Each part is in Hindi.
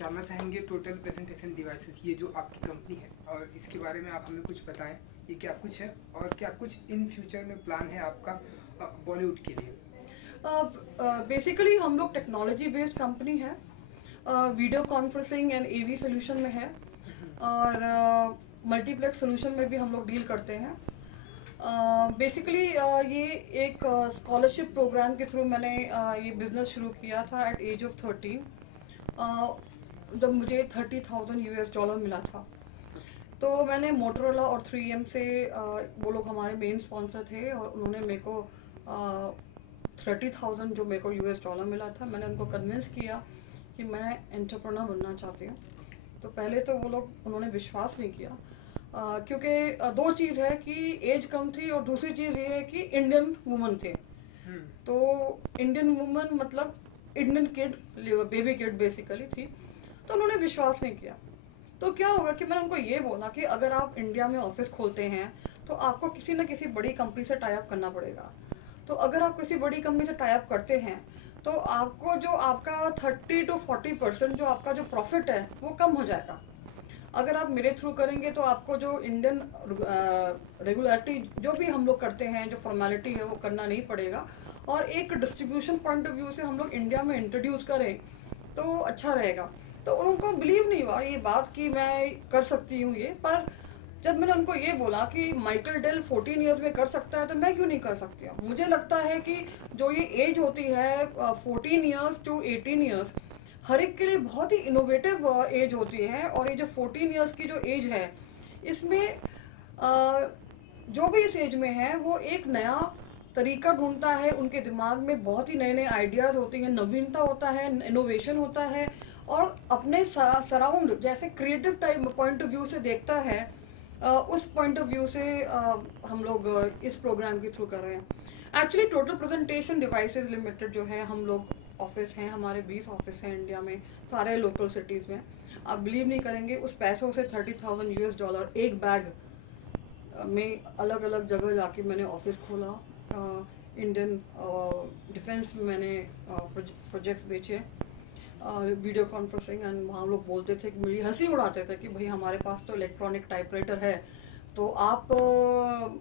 जानना चाहेंगे टोटल प्रेजेंटेशन डिवाइसेस, ये जो आपकी कंपनी है और इसके बारे में आप हमें कुछ बताएं, ये क्या कुछ है और क्या कुछ इन फ्यूचर में प्लान है आपका बॉलीवुड के लिए? बेसिकली हम लोग टेक्नोलॉजी बेस्ड कंपनी है, video conferencing and AV solution में है और मल्टीप्लेक्स सोल्यूशन में भी हम लोग डील करते हैं। बेसिकली ये एक स्कॉलरशिप प्रोग्राम के थ्रू मैंने ये बिजनेस शुरू किया था एट एज ऑफ 13, जब मुझे $30,000 मिला था। तो मैंने मोटोरोला और 3M से वो लोग हमारे मेन स्पॉन्सर थे और उन्होंने मेरे को 30,000 जो मेरे को $US मिला था, मैंने उनको कन्विंस किया कि मैं एंटरप्रेन्योर बनना चाहती हूँ। तो पहले तो वो लोग उन्होंने विश्वास नहीं किया क्योंकि दो चीज़ है कि एज कम थी और दूसरी चीज़ ये है कि इंडियन वुमन थे। तो इंडियन वुमन मतलब Indian kid, baby kid basically थी, तो उन्होंने विश्वास नहीं किया। तो क्या होगा कि मैंने उनको ये बोला कि अगर आप इंडिया में ऑफिस खोलते हैं तो आपको किसी न किसी बड़ी कंपनी से टाई अप करना पड़ेगा। तो अगर आप किसी बड़ी कंपनी से टाई अप करते हैं तो आपको जो आपका 30 to 40% जो आपका जो प्रॉफिट है वो कम हो जाएगा। अगर आप मेरे थ्रू करेंगे तो आपको जो इंडियन रेगुलरिटी जो भी हम लोग करते हैं, जो फॉर्मेलिटी है वो करना नहीं पड़ेगा। और एक डिस्ट्रीब्यूशन पॉइंट ऑफ व्यू से हम लोग इंडिया में इंट्रोड्यूस करें तो अच्छा रहेगा। तो उनको बिलीव नहीं हुआ ये बात कि मैं कर सकती हूँ ये। पर जब मैंने उनको ये बोला कि माइकल डेल 14 इयर्स में कर सकता है तो मैं क्यों नहीं कर सकती हूँ। मुझे लगता है कि जो ये एज होती है 14 इयर्स टू 18 इयर्स हर एक के लिए बहुत ही इनोवेटिव एज होती है। और ये जो 14 इयर्स की जो एज है इसमें जो भी इस एज में है वो एक नया तरीका ढूंढता है, उनके दिमाग में बहुत ही नए नए आइडियाज होते हैं, नवीनता होता है, इनोवेशन होता है और अपने सराउंड जैसे creative type point of view से देखता है। उस पॉइंट ऑफ व्यू से हम लोग इस प्रोग्राम के थ्रू कर रहे हैं। Actually total presentation devices limited जो है, हम लोग ऑफिस हैं, हमारे 20 ऑफिस हैं इंडिया में, सारे लोकल सिटीज में। आप बिलीव नहीं करेंगे उस पैसों से $30,000 एक बैग में अलग अलग जगह जाके मैंने ऑफिस खोला। इंडियन डिफेंस में मैंने प्रोजेक्ट्स बेचे, वीडियो कॉन्फ्रेंसिंग। एंड वहाँ लोग बोलते थे कि मेरी हंसी उड़ाते थे कि भाई हमारे पास तो इलेक्ट्रॉनिक टाइपराइटर है तो आप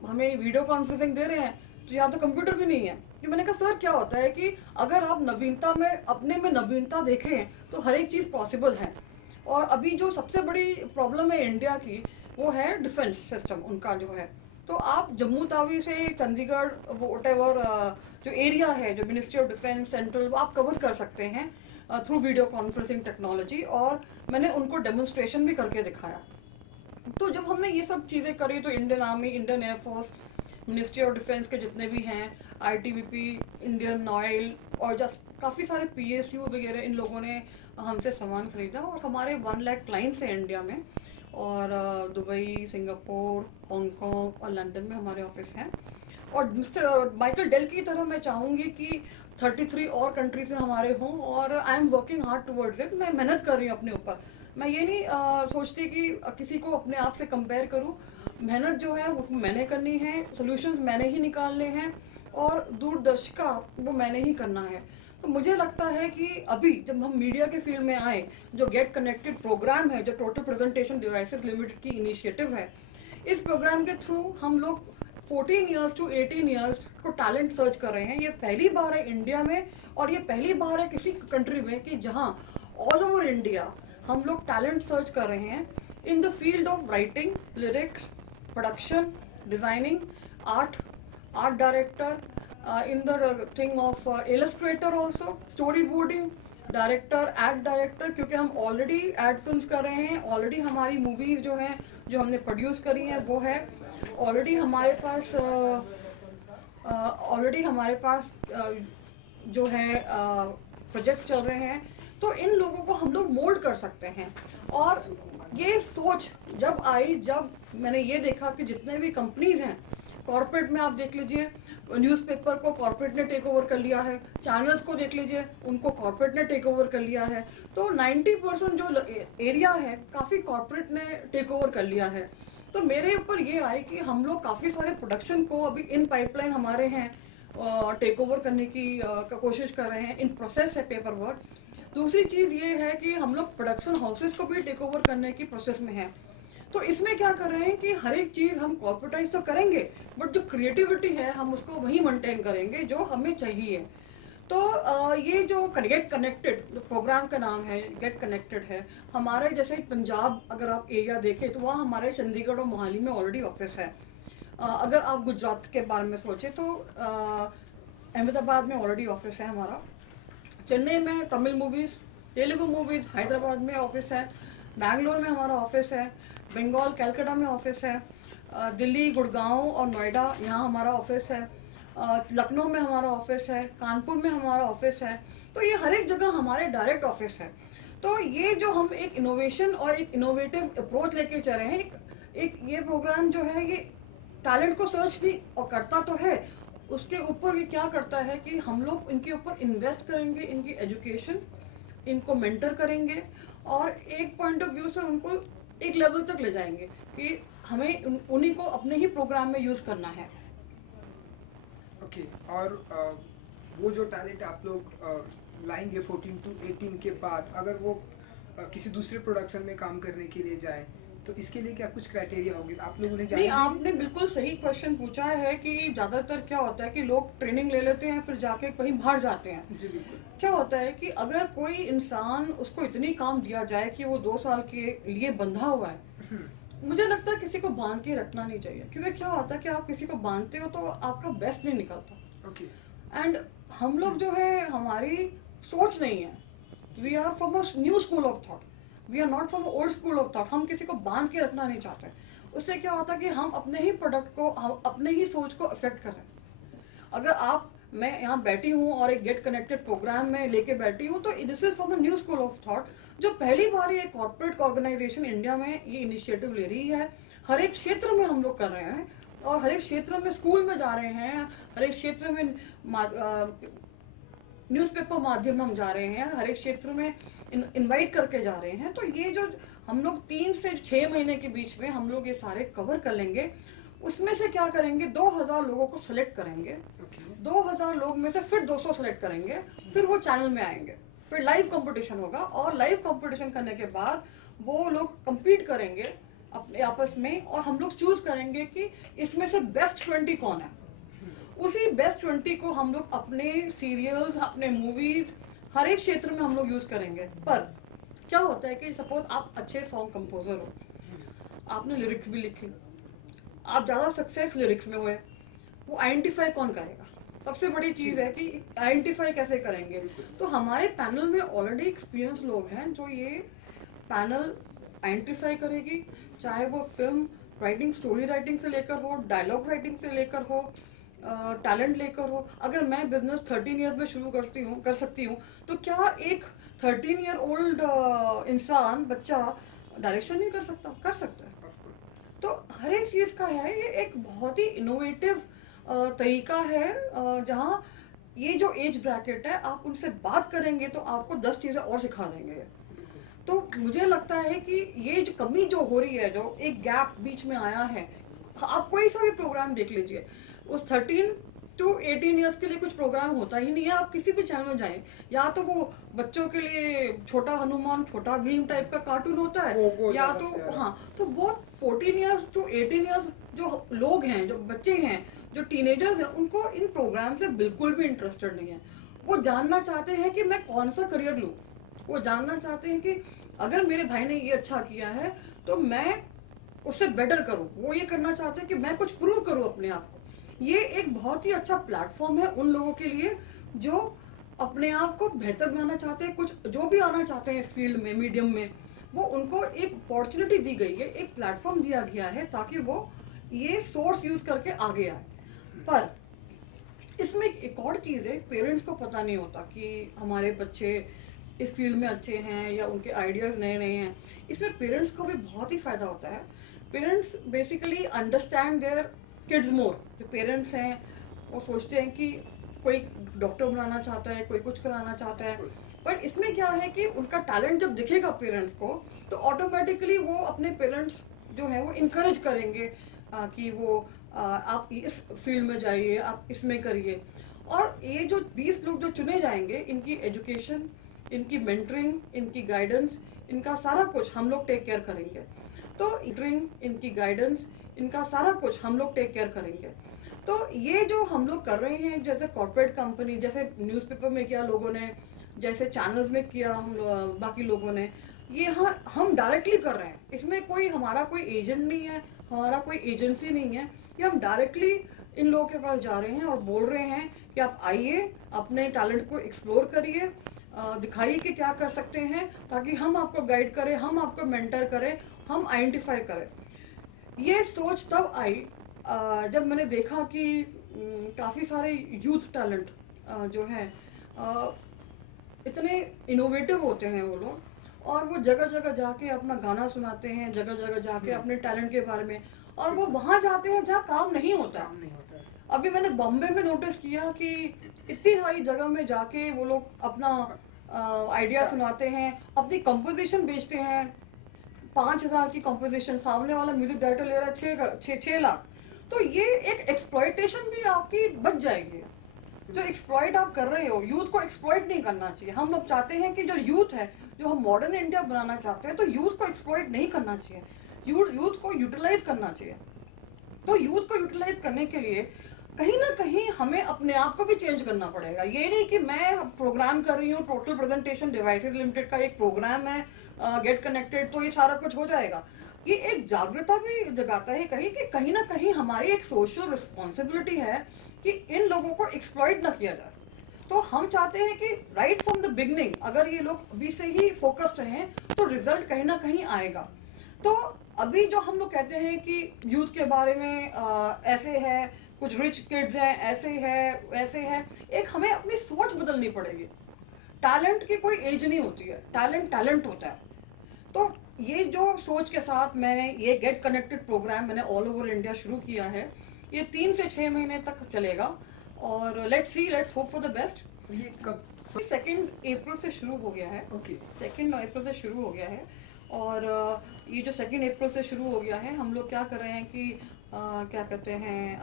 हमें वीडियो कॉन्फ्रेंसिंग दे रहे हैं, तो यहाँ तो कंप्यूटर भी नहीं है। कि मैंने कहा सर क्या होता है कि अगर आप नवीनता में अपने में नवीनता देखें तो हर एक चीज़ पॉसिबल है। और अभी जो सबसे बड़ी प्रॉब्लम है इंडिया की वो है डिफेंस सिस्टम उनका जो है। तो आप जम्मू तावी से चंडीगढ़ व्हाटएवर जो एरिया है, जो मिनिस्ट्री ऑफ डिफेंस सेंट्रल, वो आप कवर कर सकते हैं थ्रू वीडियो कॉन्फ्रेंसिंग टेक्नोलॉजी। और मैंने उनको डेमोन्स्ट्रेशन भी करके दिखाया। तो जब हमने ये सब चीज़ें करी तो Indian army, Indian air force, ministry of defence के जितने भी हैं, ITBP, इंडियन ऑयल और जस्ट काफ़ी सारे PSU वगैरह, इन लोगों ने हमसे सामान खरीदा। और हमारे 1 लाख क्लाइंट्स हैं इंडिया में और दुबई, सिंगापुर, हांगकॉन्ग और लंदन में हमारे ऑफिस हैं। और मिस्टर माइकल डेल की तरह मैं चाहूँगी कि 33 और कंट्रीज में हमारे हों और I am working hard towards it. मैं मेहनत कर रही हूँ अपने ऊपर। मैं ये नहीं सोचती कि किसी को अपने आप से कंपेयर करूँ। मेहनत जो है वो मैंने करनी है, सॉल्यूशंस मैंने ही निकालने हैं और दूरदर्शिता वो मैंने ही करना है। तो मुझे लगता है कि अभी जब हम मीडिया के फील्ड में आए, जो गेट कनेक्टेड प्रोग्राम है, जो टोटल प्रेजेंटेशन डिवाइसेस लिमिटेड की इनिशिएटिव है, इस प्रोग्राम के थ्रू हम लोग 14 इयर्स टू 18 इयर्स को टैलेंट सर्च कर रहे हैं। ये पहली बार है इंडिया में और ये पहली बार है किसी कंट्री में कि जहां ऑल ओवर इंडिया हम लोग टैलेंट सर्च कर रहे हैं in the field of writing, lyrics, production, designing, art director, in the thing of illustrator also, story boarding, director, ad director, क्योंकि हम ऑलरेडी एड फिल्म्स कर रहे हैं। ऑलरेडी हमारी मूवीज जो हैं, जो हमने प्रोड्यूस करी हैं वो है। ऑलरेडी हमारे पास जो है प्रोजेक्ट्स चल रहे हैं। तो इन लोगों को हम लोग मोल्ड कर सकते हैं। और ये सोच जब आई, जब मैंने ये देखा कि जितने भी कंपनीज हैं कॉर्पोरेट में, आप देख लीजिए न्यूज़पेपर को कॉर्पोरेट ने टेक ओवर कर लिया है, चैनल्स को देख लीजिए उनको कॉर्पोरेट ने टेक ओवर कर लिया है। तो 90% जो एरिया है काफ़ी कॉर्पोरेट ने टेक ओवर कर लिया है। तो मेरे ऊपर ये आए कि हम लोग काफ़ी सारे प्रोडक्शन को अभी इन पाइपलाइन हमारे हैं टेक ओवर करने की कोशिश कर रहे हैं, इन प्रोसेस है पेपर वर्क। दूसरी चीज़ ये है कि हम लोग प्रोडक्शन हाउसेस को भी टेक ओवर करने की प्रोसेस में हैं। तो इसमें क्या कर रहे हैं कि हर एक चीज़ हम कॉर्पोरेटाइज तो करेंगे, बट जो क्रिएटिविटी है हम उसको वही मेंटेन करेंगे जो हमें चाहिए। तो ये जो गेट कनेक्टेड प्रोग्राम का नाम है, गेट कनेक्टेड है। हमारे जैसे पंजाब अगर आप एरिया देखें तो वहाँ हमारे चंडीगढ़ और मोहाली में ऑलरेडी ऑफिस है। अगर आप गुजरात के बारे में सोचें तो अहमदाबाद में ऑलरेडी ऑफिस है हमारा। चेन्नई में तमिल मूवीज़, तेलुगु मूवीज़, हैदराबाद में ऑफिस है। बैंगलोर में हमारा ऑफिस है। बंगाल कलकत्ता में ऑफिस है। दिल्ली, गुड़गांव और नोएडा यहाँ हमारा ऑफिस है। लखनऊ में हमारा ऑफिस है। कानपुर में हमारा ऑफिस है। तो ये हर एक जगह हमारे डायरेक्ट ऑफिस है। तो ये जो हम एक इनोवेशन और एक इनोवेटिव अप्रोच लेके चल रहे हैं, एक ये प्रोग्राम जो है ये टैलेंट को सर्च भी और करता तो है, उसके ऊपर ये क्या करता है कि हम लोग इनके ऊपर इन्वेस्ट करेंगे, इनकी एजुकेशन, इनको मेंटर करेंगे और एक पॉइंट ऑफ व्यू से उनको एक लेवल तक ले जाएंगे कि हमें उन्हीं को अपने ही प्रोग्राम में यूज करना है। ओके और वो जो टैलेंट आप लोग लाएंगे 14 to 18 के बाद, अगर वो किसी दूसरे प्रोडक्शन में काम करने के लिए जाए तो इसके लिए क्या कुछ क्राइटेरिया होगी आप लोग उन्हें नहीं, आपने बिल्कुल सही क्वेश्चन पूछा है कि ज्यादातर क्या होता है कि लोग ट्रेनिंग ले लेते हैं फिर जाके कहीं बाहर जाते हैं। जी बिल्कुल। क्या होता है कि अगर कोई इंसान, उसको इतनी काम दिया जाए कि वो 2 साल के लिए बंधा हुआ है, मुझे लगता है किसी को बांध के रखना नहीं चाहिए। क्योंकि क्या होता है कि आप किसी को बांधते हो तो आपका बेस्ट नहीं निकलता। ओके। एंड हम लोग जो है, हमारी सोच नहीं है, we are from a new school of thought, we are not from old school of thought. हम किसी को बांध के रखना नहीं चाहते। उससे क्या होता है कि हम अपने ही प्रोडक्ट को, हम अपने ही सोच को अफेक्ट कर रहे हैं। अगर मैं यहाँ बैठी हूँ और एक गेट कनेक्टेड प्रोग्राम में लेके बैठी हूँ तो this is from a new school of thought, जो पहली बार ये कॉर्पोरेट ऑर्गेनाइजेशन इंडिया में ये इनिशिएटिव ले रही है। हर एक क्षेत्र में हम लोग कर रहे हैं और हर एक क्षेत्र में स्कूल में जा रहे हैं, हर एक क्षेत्र में न्यूज़पेपर माध्यम में हम जा रहे हैं, हर एक क्षेत्र में इनवाइट करके जा रहे हैं। तो ये जो हम लोग 3 से 6 महीने के बीच में हम लोग ये सारे कवर कर लेंगे। उसमें से क्या करेंगे, 2000 लोगों को सिलेक्ट करेंगे। 2000 लोग में से फिर 200 सिलेक्ट करेंगे, फिर वो चैनल में आएंगे, फिर लाइव कंपटीशन होगा और लाइव कंपटीशन करने के बाद वो लोग compete करेंगे अपने आपस में और हम लोग चूज करेंगे कि इसमें से बेस्ट 20 कौन है। उसी बेस्ट 20 को हम लोग अपने सीरियल्स, अपने मूवीज, हर एक क्षेत्र में हम लोग यूज करेंगे। पर क्या होता है कि सपोज आप अच्छे सॉन्ग कंपोजर हो, आपने लिरिक्स भी लिखे, आप ज्यादा सक्सेस लिरिक्स में हुए, वो आइडेंटिफाई कौन करेगा? सबसे बड़ी चीज है कि आइडेंटिफाई कैसे करेंगे। तो हमारे पैनल में ऑलरेडी एक्सपीरियंस लोग हैं जो ये पैनल आइडेंटिफाई करेगी, चाहे वो फिल्म राइटिंग, स्टोरी राइटिंग से लेकर हो, डायलॉग राइटिंग से लेकर हो, टैलेंट लेकर हो। अगर मैं बिजनेस 13 ईयर्स में शुरू कर सकती हूँ तो क्या एक 13 ईयर ओल्ड इंसान, बच्चा डायरेक्शन नहीं कर सकता? कर सकता है। तो हर एक चीज का है, ये एक बहुत ही इनोवेटिव तरीका है जहाँ ये जो एज ब्रैकेट है, आप उनसे बात करेंगे तो आपको 10 चीजें और सिखा देंगे। तो मुझे लगता है कि ये जो कमी जो हो रही है, जो एक गैप बीच में आया है, आप कोई सा भी प्रोग्राम देख लीजिए, उस 13 to 18 ईयर्स के लिए कुछ प्रोग्राम होता ही नहीं है। आप किसी भी चैनल में जाएं, या तो वो बच्चों के लिए छोटा हनुमान, छोटा भीम टाइप का कार्टून होता है, या तो हाँ, तो वो 14 ईयर्स to 18 ईयर्स जो लोग हैं, जो बच्चे हैं, जो टीनेजर्स हैं, उनको इन प्रोग्राम से बिल्कुल भी इंटरेस्टेड नहीं है। वो जानना चाहते हैं कि मैं कौन सा करियर लूँ। वो जानना चाहते हैं कि अगर मेरे भाई ने ये अच्छा किया है तो मैं उससे बेटर करूँ। वो ये करना चाहते हैं कि मैं कुछ प्रूव करूँ अपने आप को। ये एक बहुत ही अच्छा प्लेटफॉर्म है उन लोगों के लिए जो अपने आप को बेहतर बनाना चाहते हैं, कुछ जो भी आना चाहते हैं इस फील्ड में, मीडियम में, वो उनको एक अपॉर्चुनिटी दी गई है, एक प्लेटफॉर्म दिया गया है ताकि वो ये सोर्स यूज करके आगे आए। पर इसमें एक और चीज़ है, पेरेंट्स को पता नहीं होता कि हमारे बच्चे इस फील्ड में अच्छे हैं या उनके आइडियाज़ नए नए हैं। इसमें पेरेंट्स को भी बहुत ही फ़ायदा होता है। Parents basically understand their kids more. जो पेरेंट्स हैं वो सोचते हैं कि कोई डॉक्टर बनाना चाहता है, कोई कुछ कराना चाहता है, बट इसमें क्या है कि उनका टैलेंट जब दिखेगा पेरेंट्स को तो ऑटोमेटिकली वो अपने पेरेंट्स जो है वो इनकरेज करेंगे कि वो आप इस फील्ड में जाइए, आप इसमें करिए। और ये जो 20 लोग जो चुने जाएंगे, इनकी एजुकेशन, इनकी मेंटरिंग, इनकी गाइडेंस, इनका सारा कुछ हम लोग टेक केयर करेंगे। तो मेंटरिंग, इनकी गाइडेंस, इनका सारा कुछ हम लोग टेक केयर करेंगे। तो ये जो हम लोग कर रहे हैं, जैसे कॉर्पोरेट कंपनी, जैसे न्यूज़पेपर में किया लोगों ने, जैसे चैनल्स में किया बाकी लोगों ने, ये हम डायरेक्टली कर रहे हैं। इसमें कोई हमारा कोई एजेंट नहीं है, हमारा कोई एजेंसी नहीं है। ये हम डायरेक्टली इन लोगों के पास जा रहे हैं और बोल रहे हैं कि आप आइए, अपने टैलेंट को एक्सप्लोर करिए, दिखाइए कि क्या कर सकते हैं, ताकि हम आपको गाइड करें, हम आपको मेंटर करें, हम आइडेंटिफाई करें। ये सोच तब आई जब मैंने देखा कि काफ़ी सारे यूथ टैलेंट जो हैं इतने इनोवेटिव होते हैं वो लोग, और वो जगह जगह जाके अपना गाना सुनाते हैं, जगह जगह जाके अपने टैलेंट के बारे में, और वो वहाँ जाते हैं जहाँ काम नहीं होता। अभी मैंने बॉम्बे में नोटिस किया कि इतनी सारी जगह में जाके वो लोग अपना आइडिया सुनाते हैं, अपनी कंपोजिशन बेचते हैं। 5,000 की कंपोजिशन, सामने वाला म्यूजिक डायरेक्टर ले रहा है 6 लाख। तो ये एक एक्सप्लॉयटेशन भी आपकी बच जाएगी। जो एक्सप्लॉइट आप कर रहे हो, यूथ को एक्सप्लॉइट नहीं करना चाहिए। हम लोग चाहते हैं कि जो यूथ है, जो हम मॉडर्न इंडिया बनाना चाहते हैं, तो यूथ को एक्सप्लॉइट नहीं करना चाहिए, यूथ को यूटिलाइज करना चाहिए। तो यूथ को यूटिलाइज करने के लिए कहीं ना कहीं हमें अपने आप को भी चेंज करना पड़ेगा। ये नहीं कि मैं प्रोग्राम कर रही हूँ, टोटल प्रेजेंटेशन डिवाइसेस लिमिटेड का एक प्रोग्राम है, गेट कनेक्टेड, तो ये सारा कुछ हो जाएगा। ये एक जागरूकता भी जगाता है कहीं ना कहीं हमारी एक सोशल रिस्पॉन्सिबिलिटी है कि इन लोगों को एक्सप्लॉइट ना किया जाए। तो हम चाहते हैं कि राइट फ्रॉम द बिगनिंग अगर ये लोग अभी से ही फोकस्ड हैं तो रिजल्ट कहीं ना कहीं आएगा। तो अभी जो हम लोग कहते हैं कि यूथ के बारे में ऐसे है, कुछ रिच किड्स हैं, ऐसे है वैसे है, एक हमें अपनी सोच बदलनी पड़ेगी। टैलेंट की कोई एज नहीं होती है, टैलेंट होता है। तो ये जो सोच के साथ मैंने ये गेट कनेक्टेड प्रोग्राम मैंने ऑल ओवर इंडिया शुरू किया है। ये 3 से 6 महीने तक चलेगा और let's hope for the best. ये कब? 2 अप्रैल से शुरू हो गया है। ओके, 2 अप्रैल से शुरू हो गया है। और ये जो 2 अप्रैल से शुरू हो गया है, हम लोग क्या कर रहे हैं कि क्या कहते हैं,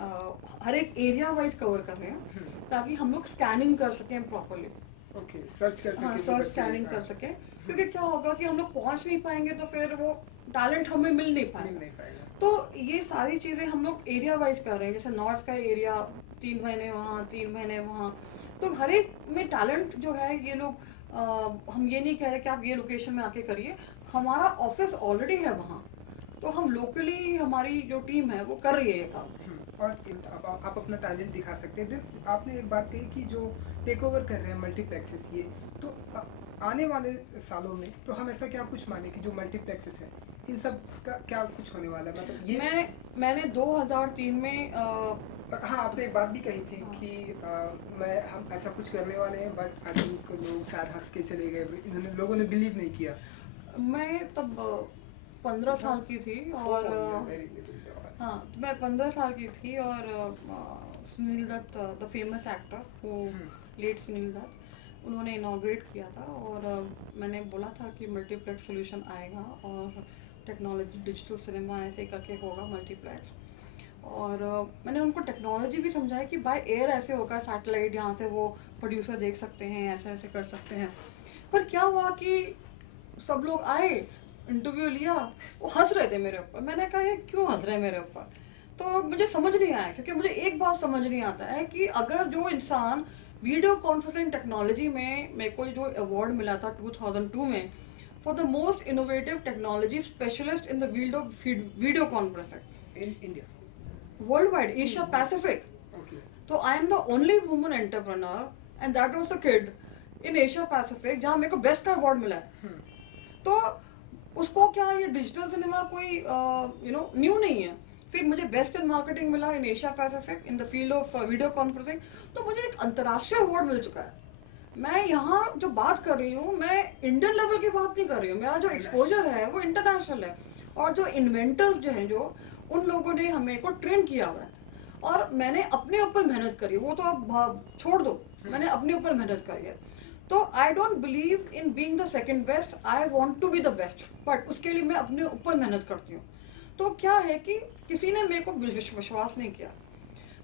हर एक एरिया वाइज कवर कर रहे हैं ताकि हम लोग स्कैनिंग कर सकें प्रॉपरली। ओके, सर्च कर सकें, सर्च स्कैनिंग कर सकें। क्योंकि क्या होगा कि हम लोग पहुंच नहीं पाएंगे तो फिर वो टैलेंट हमें मिल नहीं पाएगा। तो ये सारी चीजें हम लोग एरिया वाइज कर रहे हैं। जैसे नॉर्थ का एरिया 3 महीने वहाँ, 3 महीने वहाँ। तो हर एक में टैलेंट जो है ये लोग हम ये नहीं कह रहे कि आप ये लोकेशन में आके करिए, हमारा ऑफिस ऑलरेडी है वहाँ, तो हम लोकली हमारी जो टीम है वो कर रही है ये काम। और आप अपना टैलेंट दिखा सकते हैं। आपने एक बात कही कि जो टेक ओवर कर रहे हैं मल्टीप्लेक्सेस, ये तो आने वाले सालों में तो हम ऐसा क्या कुछ माने कि जो मल्टीप्लेक्सेस हैं इन सब का क्या कुछ होने वाला है? मतलब ये मैंने 2003 में हाँ, आपने एक बात भी कही थी कि हम ऐसा कुछ करने वाले हैं, बट आई थिंक लोग शायद हंस के चले गए, लोगों ने बिलीव नहीं किया। मैं तब 15 साल की थी और हाँ, तो मैं 15 साल की थी और Sunil Dutt, the famous actor, वो लेट सुनील दत्त, उन्होंने इनॉग्रेट किया था और मैंने बोला था कि मल्टीप्लेक्स सोल्यूशन आएगा और टेक्नोलॉजी डिजिटल सिनेमा ऐसे करके होगा मल्टीप्लेक्स। और मैंने उनको टेक्नोलॉजी भी समझाया कि बाय एयर ऐसे होगा, सैटेलाइट यहाँ से वो प्रोड्यूसर देख सकते हैं, ऐसे ऐसे कर सकते हैं। पर क्या हुआ कि सब लोग आए, इंटरव्यू लिया, वो हंस रहे थे मेरे ऊपर। मैंने कहा ये क्यों हंस रहे हैं मेरे ऊपर? तो मुझे समझ नहीं आया, क्योंकि मुझे एक बात समझ नहीं आता है कि अगर जो इंसान वीडियो कॉन्फ्रेंसिंग टेक्नोलॉजी में, मेरे को जो अवार्ड मिला था 2002 में for the most innovative technology specialist in the field of video conferencing in India, world wide, Asia Pacific. तो I am the only woman entrepreneur and that was a kid in Asia Pacific जहां मेरे को बेस्ट का अवार्ड मिला है। तो उसको क्या ये डिजिटल सिनेमा कोई न्यू नहीं है। फिर मुझे बेस्ट इन मार्केटिंग मिला इन Asia Pacific in the field of video conferencing. तो मुझे एक अंतर्राष्ट्रीय अवार्ड मिल चुका है। मैं यहाँ जो बात कर रही हूँ, मैं इंडियन लेवल की बात नहीं कर रही हूँ, मेरा जो एक्सपोजर है वो इंटरनेशनल है। और जो इन्वेंटर्स जो हैं, जो उन लोगों ने हमें को ट्रेन किया हुआ है और मैंने अपने ऊपर मेहनत करी, वो तो आप छोड़ दो, मैंने अपने ऊपर मेहनत करी है। तो I don't believe in being the second best, I want to be the best, but उसके लिए मैं अपने ऊपर मेहनत करती हूँ। तो क्या है कि किसी ने मेरे को विश्वास नहीं किया।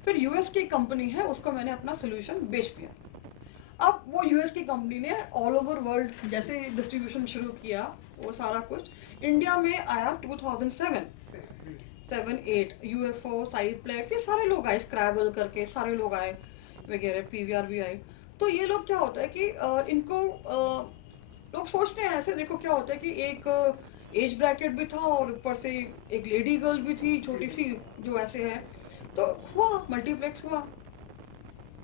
फिर यूएस की कंपनी है, उसको मैंने अपना सोल्यूशन बेच दिया। अब वो यूएस की कंपनी ने ऑल ओवर वर्ल्ड जैसे डिस्ट्रीब्यूशन शुरू किया, वो सारा कुछ इंडिया में आया 2007 7-8 यूएफओ, साइप्लेक्स, ये सारे लोग आए, स्क्रैबल करके सारे लोग आए वगैरह, पीवीआर भी आई। तो ये लोग क्या होता है कि इनको लोग सोचते हैं ऐसे, देखो क्या होता है कि एक एज ब्रैकेट भी था और ऊपर से एक लेडी गर्ल भी थी छोटी सी जो ऐसे है, तो हुआ मल्टीप्लेक्स हुआ।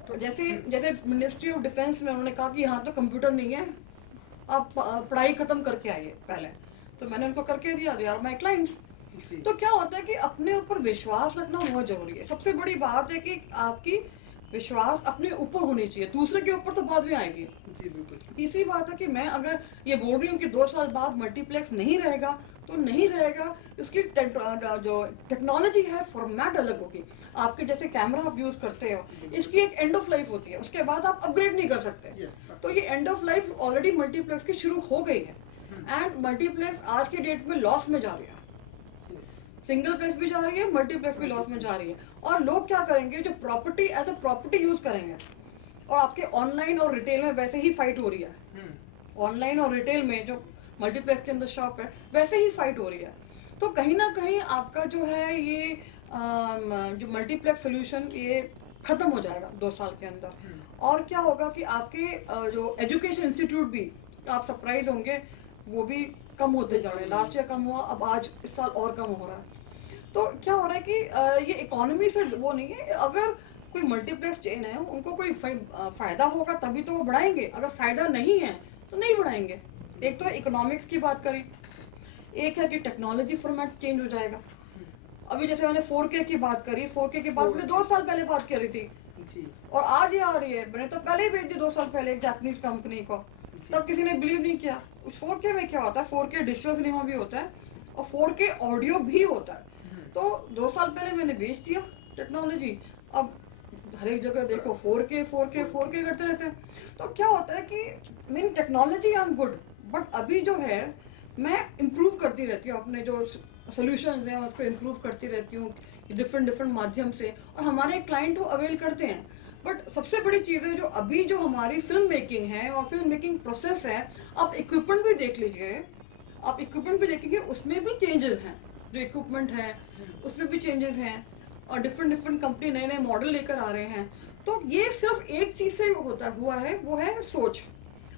तो जैसे जैसे मिनिस्ट्री ऑफ डिफेंस में उन्होंने कहा कि यहाँ तो कंप्यूटर नहीं है, आप पढ़ाई खत्म करके आइए पहले, तो मैंने उनको करके दिया, दे आर माय क्लाइंट्स। तो क्या होता है कि अपने ऊपर विश्वास रखना बहुत जरूरी है। सबसे बड़ी बात है कि आपकी विश्वास अपने ऊपर होनी चाहिए, दूसरे के ऊपर तो बाद में आएगी। जी बिल्कुल। तीसरी बात है कि मैं अगर ये बोल रही हूँ कि 2 साल बाद मल्टीप्लेक्स नहीं रहेगा तो नहीं रहेगा, उसकी जो टेक्नोलॉजी है फॉर्मेट अलग होगी। आपके जैसे कैमरा आप यूज करते हो, इसकी एक एंड ऑफ लाइफ होती है, उसके बाद आप अपग्रेड नहीं कर सकते। तो ये end of life already multiplex की शुरू हो गई है, एंड मल्टीप्लेक्स आज के डेट में लॉस में जा रही है। सिंगल प्लेक्स भी जा रही है, मल्टीप्लेक्स भी लॉस में जा रही है। और लोग क्या करेंगे, जो property as a property use करेंगे, और आपके ऑनलाइन और रिटेल में वैसे ही फाइट हो रही है। ऑनलाइन और रिटेल में जो मल्टीप्लेक्स के अंदर शॉप है वैसे ही फाइट हो रही है। तो कहीं ना कहीं आपका जो है ये जो मल्टीप्लेक्स सोल्यूशन ये खत्म हो जाएगा 2 साल के अंदर। और क्या होगा कि आपके जो एजुकेशन इंस्टीट्यूट भी, आप सरप्राइज होंगे, वो भी कम होते जा रहे हैं। लास्ट ईयर कम हुआ, अब आज इस साल और कम हो रहा है। तो क्या हो रहा है कि ये इकोनॉमी से वो नहीं है। अगर कोई मल्टीप्लेक्स चेन है, उनको कोई फायदा होगा तभी तो वो बढ़ाएंगे, अगर फायदा नहीं है तो नहीं बढ़ाएंगे। एक तो इकोनॉमिक्स की बात करी, एक है कि टेक्नोलॉजी फॉर्मेट चेंज हो जाएगा। अभी जैसे मैंने 4K की बात करी, 4K की बात मैंने 2 साल पहले बात करी थी जी, और आज ये आ रही है। मैंने तो पहले ही भेज दी 2 साल पहले एक जापानीज कंपनी को, तब किसी ने बिलीव नहीं किया। उस 4K में क्या होता है, 4K डिजिटल सिनेमा भी होता है और 4K ऑडियो भी होता है। तो 2 साल पहले मैंने बेच दिया टेक्नोलॉजी, अब हर एक जगह देखो 4K 4K 4K करते रहते हैं। तो क्या होता है कि mean technology I am good, but अभी जो है मैं इम्प्रूव करती रहती हूँ, अपने जो सोल्यूशंस हैं उसको इम्प्रूव करती रहती हूँ डिफरेंट माध्यम से, और हमारे क्लाइंट वो अवेल करते हैं। बट सबसे बड़ी चीज़ है जो अभी जो हमारी फिल्म मेकिंग है और फिल्म मेकिंग प्रोसेस है, आप इक्विपमेंट भी देख लीजिए, आप इक्विपमेंट भी देखेंगे उसमें भी चेंजेस हैं। जो इक्विपमेंट है उसमें भी चेंजेस हैं, और डिफरेंट कंपनी नए नए मॉडल लेकर आ रहे हैं। तो ये सिर्फ एक चीज से होता हुआ है, वो है सोच।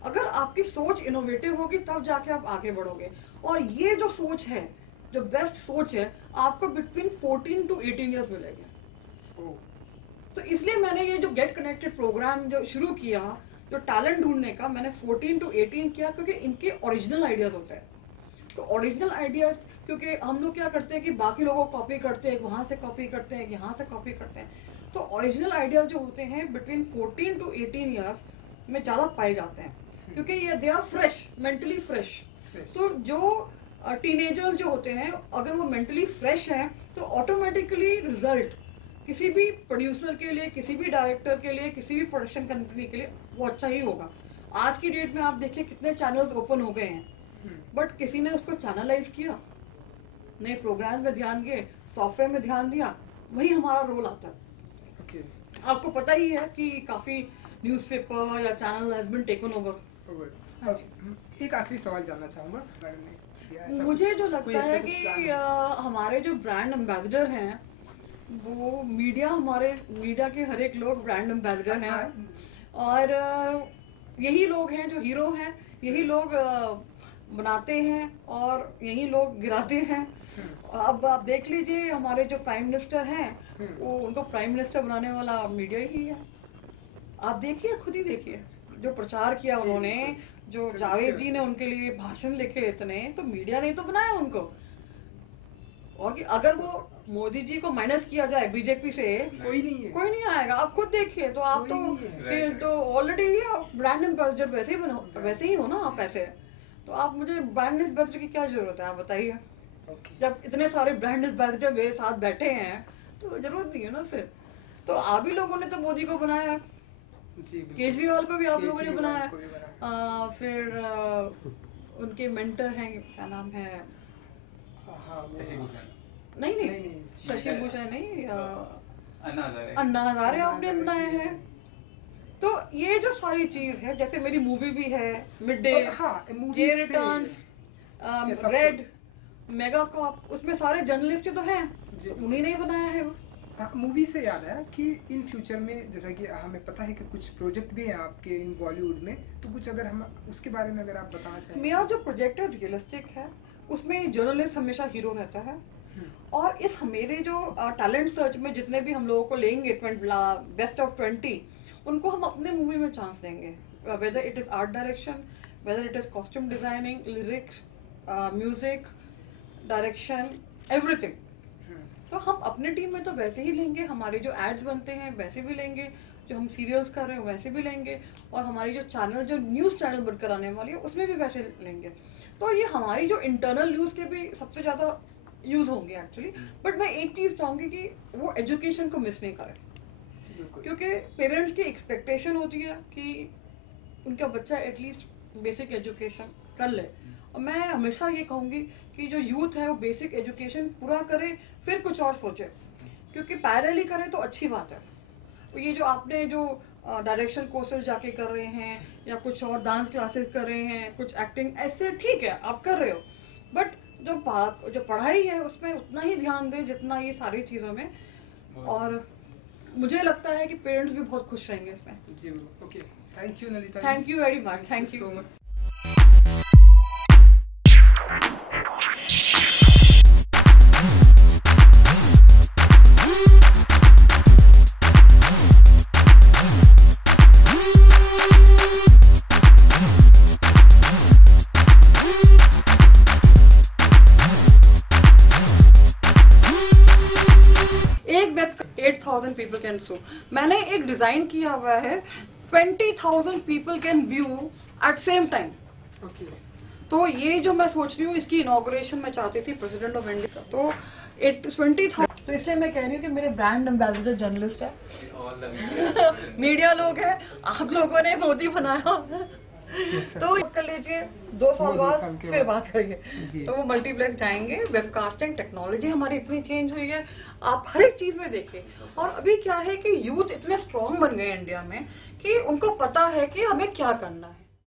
अगर आपकी सोच इनोवेटिव होगी तब जाके आप आगे बढ़ोगे, और ये जो सोच है, जो बेस्ट सोच है, आपको बिटवीन 14 to 18 ईयर्स मिलेगी। तो इसलिए मैंने ये जो गेट कनेक्टेड प्रोग्राम जो शुरू किया, जो टैलेंट ढूंढने का, मैंने 14 to 18 किया, क्योंकि इनके ओरिजिनल आइडियाज होते हैं। तो ओरिजिनल आइडियाज, क्योंकि हम लोग क्या करते हैं कि बाकी लोगों को कॉपी करते हैं, वहां से कॉपी करते हैं, यहाँ से कॉपी करते हैं। तो ओरिजिनल आइडियाज जो होते हैं बिटवीन 14 to 18 ईयर्स में ज्यादा पाए जाते हैं, क्योंकि ये they are fresh, mentally fresh. तो जो टीनेजर्स जो होते हैं, अगर वो मेंटली फ्रेश हैं तो ऑटोमेटिकली रिजल्ट किसी भी प्रोड्यूसर के लिए, किसी भी डायरेक्टर के लिए, किसी भी प्रोडक्शन कंपनी के लिए वो अच्छा ही होगा। आज की डेट में आप देखिए कितने चैनल्स ओपन हो गए हैं, बट किसी ने उसको चैनलाइज किया, नए प्रोग्राम में ध्यान दिए, सॉफ्टवेयर में ध्यान दिया, वही हमारा रोल आता है। आपको पता ही है कि काफी न्यूज़पेपर या channel has been taken over. हाँ जी। एक आखिरी सवाल जानना चाहूंगा, मुझे जो लगता है कि हमारे जो ब्रांड एम्बेसडर हैं, वो हमारे मीडिया के हर एक लोग ब्रांड एम्बेसडर हैं, और यही लोग हैं जो हीरो हैं, यही लोग बनाते हैं और यही लोग गिराते हैं। अब आप देख लीजिए, हमारे जो प्राइम मिनिस्टर हैं, वो उनको प्राइम मिनिस्टर बनाने वाला मीडिया ही है। आप देखिए, खुद ही देखिए, जो प्रचार किया उन्होंने, जो जावेद जी ने उनके लिए भाषण लिखे इतने, तो मीडिया ने तो बनाया उनको। और कि अगर वो मोदी जी को माइनस किया जाए बीजेपी से, कोई नहीं आएगा। आप खुद देखिए, तो आप तो ऑलरेडी ब्रांड एम्बेसडर वैसे ही हो ना आप ऐसे। तो आप मुझे ब्रांड एम्बेसडर की क्या जरूरत है, आप बताइए। जब इतने सारे ब्रांड एम्बेसडर मेरे साथ बैठे हैं तो जरूरत नहीं है ना फिर। तो आप ही लोगों ने तो मोदी को बनाया, केजरीवाल को भी आप लोगों ने बनाया, फिर उनके मेंटर हैं, क्या नाम है, नहीं शशि भूषण नहीं, अन्ना हजारे आपने बनाए हैं। तो ये जो सारी चीज है, जैसे मेरी मूवी भी है मिड डे, जे रिटर्न्स, रेड, मेगा कॉप, उसमें सारे जर्नलिस्ट तो हैं, उन्हीं ने बनाया है वो। मूवी से याद आया कि इन फ्यूचर में जैसा कि हमें पता है कि कुछ प्रोजेक्ट भी हैं आपके इन बॉलीवुड में, तो कुछ अगर हम उसके बारे में अगर आप बताना चाहें। मेरा जो प्रोजेक्ट है रियलिस्टिक है, उसमें जर्नलिस्ट हमेशा हीरो रहता है। और इस मेरे जो टैलेंट सर्च में जितने भी हम लोगों को लेंगे बेस्ट ऑफ 20, उनको हम अपने मूवी में चांस देंगे, whether it is art direction, whether it is costume designing, lyrics, music direction, everything. तो हम अपने टीम में तो वैसे ही लेंगे, हमारे जो एड्स बनते हैं वैसे भी लेंगे, जो हम सीरियल्स कर रहे हैं वैसे भी लेंगे, और हमारी जो चैनल, जो न्यूज़ चैनल बनकर आने वाली है उसमें भी वैसे लेंगे। तो ये हमारी जो इंटरनल न्यूज़ के भी सबसे ज़्यादा यूज़ होंगे एक्चुअली। बट मैं एक चीज़ चाहूँगी कि वो एजुकेशन को मिस नहीं करें, क्योंकि पेरेंट्स की एक्सपेक्टेशन होती है कि उनका बच्चा एटलीस्ट बेसिक एजुकेशन कर ले। और मैं हमेशा ये कहूँगी कि जो यूथ है वो बेसिक एजुकेशन पूरा करे, फिर कुछ और सोचे, क्योंकि पैरेलली करे तो अच्छी बात है। ये जो आपने जो डायरेक्शन कोर्सेज जाके कर रहे हैं, या कुछ और डांस क्लासेस कर रहे हैं, कुछ एक्टिंग, ऐसे ठीक है आप कर रहे हो, बट जो पढ़ाई है उसमें उतना ही ध्यान दें जितना ये सारी चीज़ों में। और मुझे लगता है कि पेरेंट्स भी बहुत खुश रहेंगे इसमें। जी okay, thank you Nalita, thank you very much, thank you so much. एक वेब 8,000 पीपल कैन व्यू, मैंने एक डिजाइन किया हुआ है 20,000 people can view at same time. तो ये जो मैं सोच रही हूँ, इसकी इनॉग्रेशन मैं चाहती थी प्रेसिडेंट ऑफ इंडिया का, तो 20,000, तो इसलिए मैं कह रही हूँ कि मेरे ब्रांड एम्बेसडर जर्नलिस्ट है मीडिया लोग हैं, आप लोगों ने मोदी बनाया तो कर लीजिए, 2 साल बाद फिर बात करेंगे। तो वो मल्टीप्लेक्स जाएंगे, वेबकास्टिंग टेक्नोलॉजी हमारी इतनी चेंज हुई है, आप हर एक चीज में देखिए। और अभी क्या है कि यूथ इतने स्ट्रांग बन गए इंडिया में कि उनको पता है कि हमें क्या करना है।